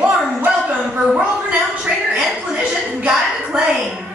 warm welcome for world-renowned trainer and clinician, Guy McLean.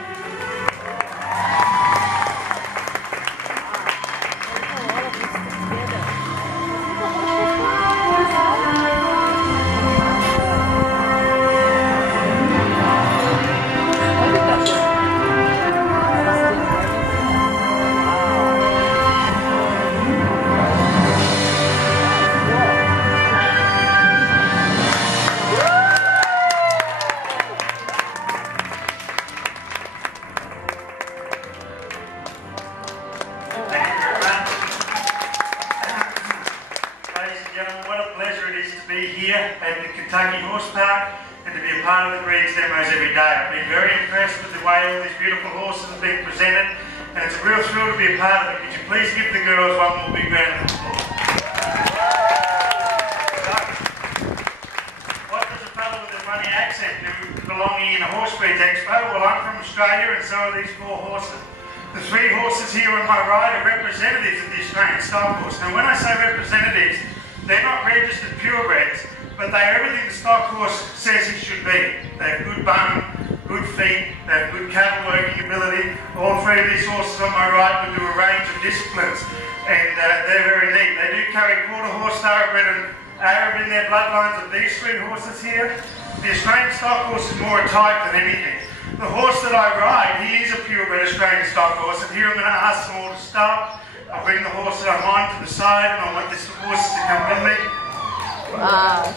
At the Kentucky Horse Park and to be a part of the breeds demos every day. I've been very impressed with the way all these beautiful horses have been presented, and it's a real thrill to be a part of it. Could you please give the girls one more big round of applause? What does a fellow with a funny accent do belonging in a horse breeds expo? Well, I'm from Australia and so are these 4 horses. The 3 horses here on my right are representatives of the Australian stock horse. Now when I say representatives, they're not registered purebreds, but they are everything the stock horse says it should be. They have good bone, good feet, they have good cattle working ability. All 3 of these horses on my right will do a range of disciplines, and they're very neat. They do carry quarter horse thoroughbred and Arab in their bloodlines of these 3 horses here. The Australian stock horse is more a type than anything. The horse that I ride, he is a purebred Australian stock horse, and here I'm going to ask them all to stop. I'll bring the horse that I'm on to the side, and I want these horses to come with me. Wow.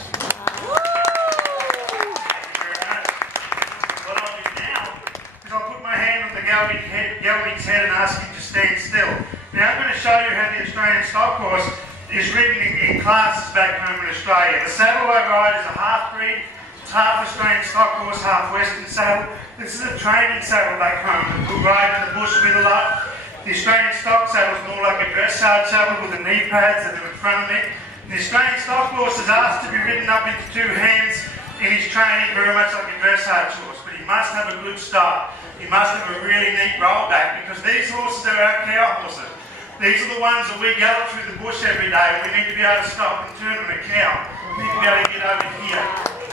What I'll do now is I'll put my hand on the gelding's head and ask him to stand still. Now I'm going to show you how the Australian stock horse is ridden in classes back home in Australia. The saddle I ride is a half-breed. It's half Australian stock horse, half Western saddle. This is a training saddle back home. We ride in the bush with a lot. The Australian stock saddle is more like a dressage saddle with the knee pads that are in front of me. The Australian stock horse is asked to be ridden up into 2 hands in his training, very much like a dressage horse, but he must have a good start. He must have a really neat rollback, because these horses are our cow horses. These are the ones that we gallop through the bush every day. We need to be able to stop and turn on a cow. We need to be able to get over here,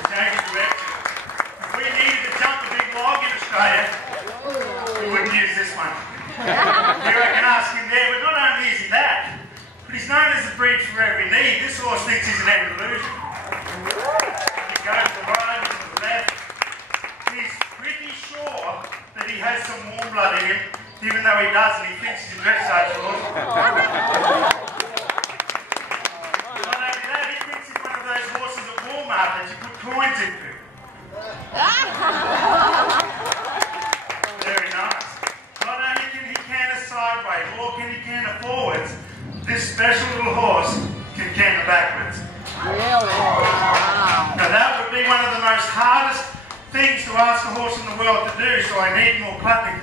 change direction. If we needed to jump a big log in Australia, we wouldn't use this one. Here I can ask him there, but not only is he that, but he's known as a breed for every need. This horse thinks he's an Andalusian. He goes to the right and to the left. He's pretty sure that he has some warm blood in him, even though he doesn't. He thinks he's a dressage horse. Not only that, he thinks he's one of those horses at Walmart that you put coins into. Very nice. Not only can he canter sideways, or can he canter forwards, this special little horse can canter backwards. Really? Wow. Now that would be one of the most hardest things to ask a horse in the world to do, so I need more clapping.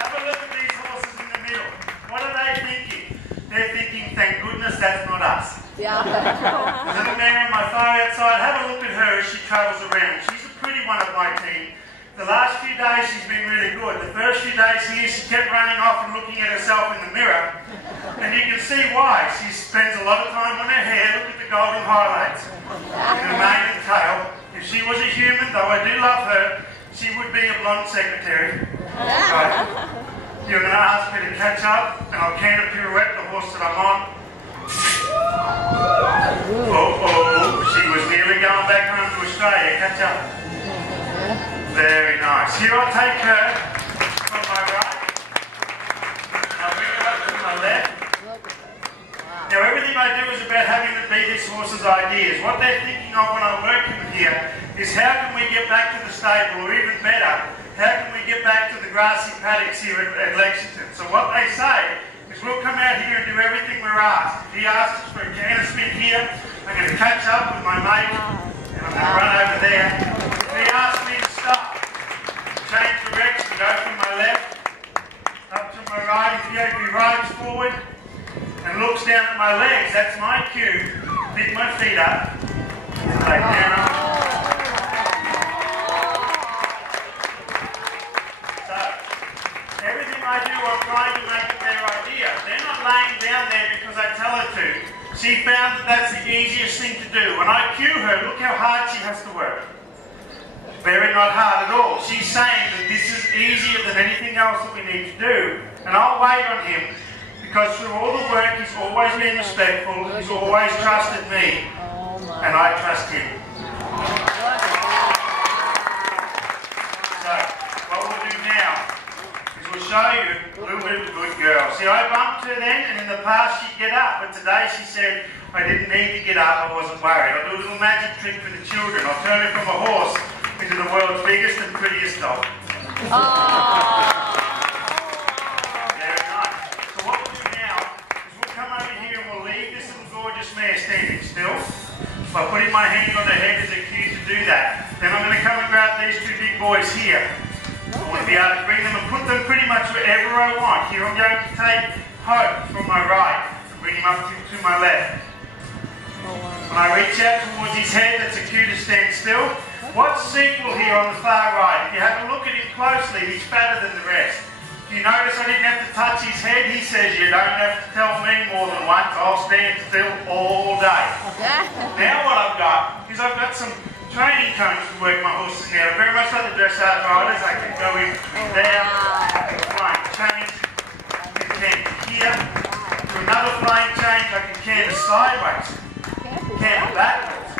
Have a look at these horses in the middle. What are they thinking? They're thinking, thank goodness that's not us. Yeah. The little man on my far outside, have a look at her as she travels around. She's the pretty one of my team. The last few days she's been really good. The first few days here she kept running off and looking at herself in the mirror. And you can see why. She spends a lot of time on her hair. Look at the golden highlights in her mane and tail. If she was a human, though I do love her, she would be a blonde secretary. Right. You're going to ask me to catch up, and I'll canter pirouette the horse that I'm on. Oh, she was nearly going back home to Australia. Catch up. Very nice. Here I'll take her from my right. I'll bring her up to my left. Now everything I do is about having to be this horse's ideas. What they're thinking of when I work with here is how can we get back to the stable, or even better, how can we get back to the grassy paddocks here at Lexington. So what they say is we'll come out here and do everything we're asked. If he asks us for a canter spin here, I'm going to catch up with my mate and I'm going to run over there. If he asks me to stop, change direction, go from my left up to my right. If he rides forward and looks down at my legs, that's my cue. Pick my feet up, lay down. So, everything I do, I'm trying to make it their idea. They're not laying down there because I tell her to. She found that that's the easiest thing to do. When I cue her, look how hard she has to work. Very not hard at all. She's saying that this is easier than anything else that we need to do. And I'll wait on him because through all the work he's always been respectful, he's always trusted me, and I trust him. So, what we'll do now is we'll show you a little bit of a good girl. See, I bumped her then, and in the past she'd get up, but today she said, I didn't need to get up, I wasn't worried. I'll do a little magic trick for the children. I'll turn her from a horse into the world's biggest and prettiest dog. Very nice. So what we'll do now is we'll come over here and we'll leave this little gorgeous mare standing still by putting my hand on her head as a cue to do that. Then I'm going to come and grab these two big boys here. I want to be able to bring them and put them pretty much wherever I want. Here I'm going to take Hope from my right and bring him up to my left. When I reach out towards his head, that's a cue to stand still. What's sequel here on the far right? If you have a look at him closely, he's fatter than the rest. Do you notice I didn't have to touch his head? He says you don't have to tell me more than once. I'll stand still all day. Now what I've got is I've got some training cones to work my horses now. Very much like the dressage riders. I can go in there, flying change, I can canter here. To another flying change, I can canter sideways, canter backwards,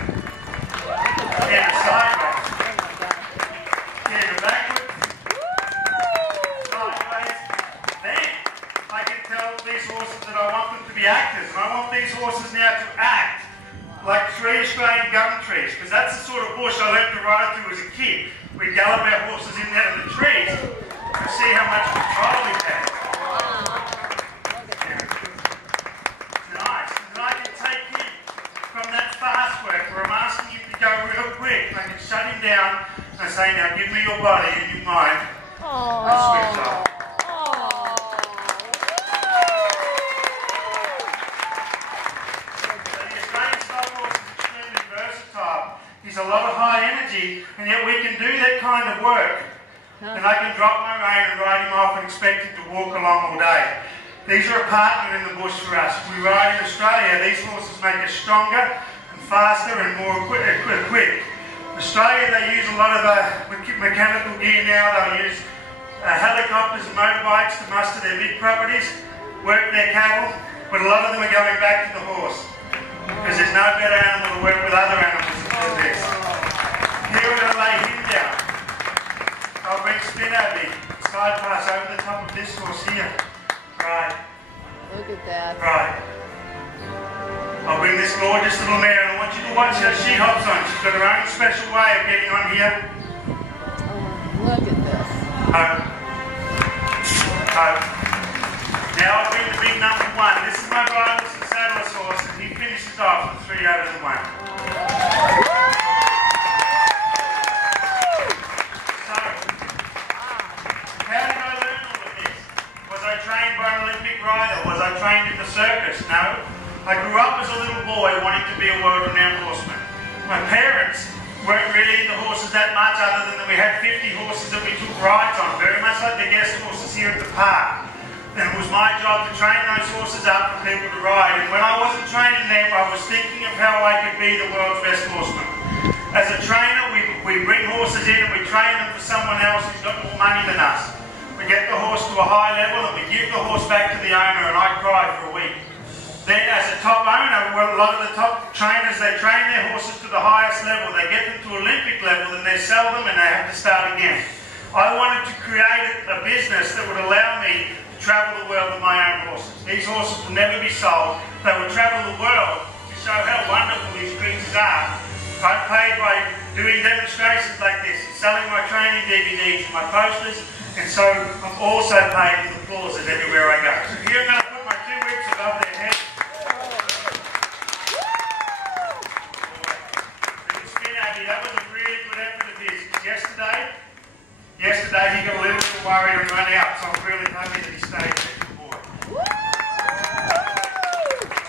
canter sideways, canter backwards, sideways. Then I can tell these horses that I want them to be actors, and I want these horses now to act like 3 Australian gum trees, because that's the sort of bush I learned to ride through as a kid. We'd gallop our horses in there to the trees to see how much control we had. Nice. And I can take him from that fast work where I'm asking him to go real quick, and I can shut him down and say, now give me your body and your mind. And switch off. He's a lot of high energy, and yet we can do that kind of work. And I can drop my rein and ride him off and expect him to walk along all day. These are a partner in the bush for us. We ride in Australia. These horses make us stronger and faster and more quick. In Australia, they use a lot of mechanical gear now. They'll use helicopters and motorbikes to muster their big properties, work their cattle, but a lot of them are going back to the horse because there's no better animal to work with other animals than this. Here we're going to lay him down. I'll bring spin Abby, side pass over the top of this horse here. Right. Look at that. Right. I'll bring this gorgeous little mare, and I want you to watch how she hops on. She's got her own special way of getting on here. Look at this. Now I'll bring the big number 1. This is my bridleless and saddleless horse, and he finishes off with 3 over the 1. So, how did I learn all of this? Was I trained by an Olympic rider? Was I trained in the circus? No. I grew up as a little boy wanting to be a world-renowned horseman. My parents weren't really into horses that much, other than that we had 50 horses that we took rides on, very much like the guest horses here at the park. And it was my job to train those horses up for people to ride. And when I wasn't training them, I was thinking of how I could be the world's best horseman. As a trainer, we bring horses in and we train them for someone else who's got more money than us. We get the horse to a high level and we give the horse back to the owner, and I cry for a week. Then as a top owner, a lot of the top trainers, they train their horses to the highest level. They get them to Olympic level, then they sell them and they have to start again. I wanted to create a business that would allow me travel the world with my own horses. These horses will never be sold. They will travel the world to show how wonderful these creatures are. I'm paid by doing demonstrations like this, selling my training DVDs and my posters, and so I'm also paid with applauses everywhere I go. So here I'm going to put my 2 whips above their head. Spin Abby, that was a really good effort of his. Yesterday he got a little bit worried and run out, so I'm really happy that he stayed there. Good boy.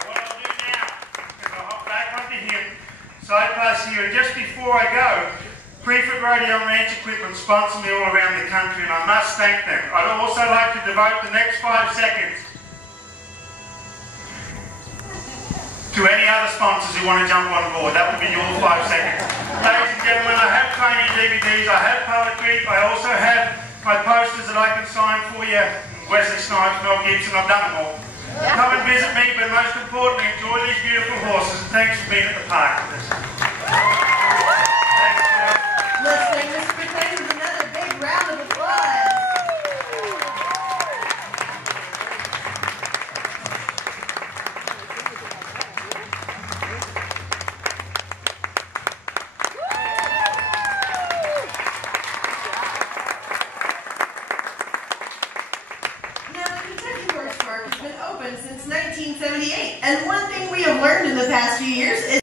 What I'll do now is I'll hop back onto him, side pass here, and just before I go, Prefect Radio Ranch Equipment sponsor me all around the country, and I must thank them. I'd also like to devote the next 5 seconds to any other sponsors who want to jump on board. That would be your 5 seconds. Ladies and gentlemen, I have training DVDs, I have poetry, I also have my posters that I can sign for you. Wesley Snipes, Mel Gibson, I've done them all. Come and visit me, but most importantly, enjoy these beautiful horses, and thanks for being at the park with us. Thanks, Let's thank Mr. McLean with another big round of applause. Has been open since 1978, and one thing we have learned in the past few years is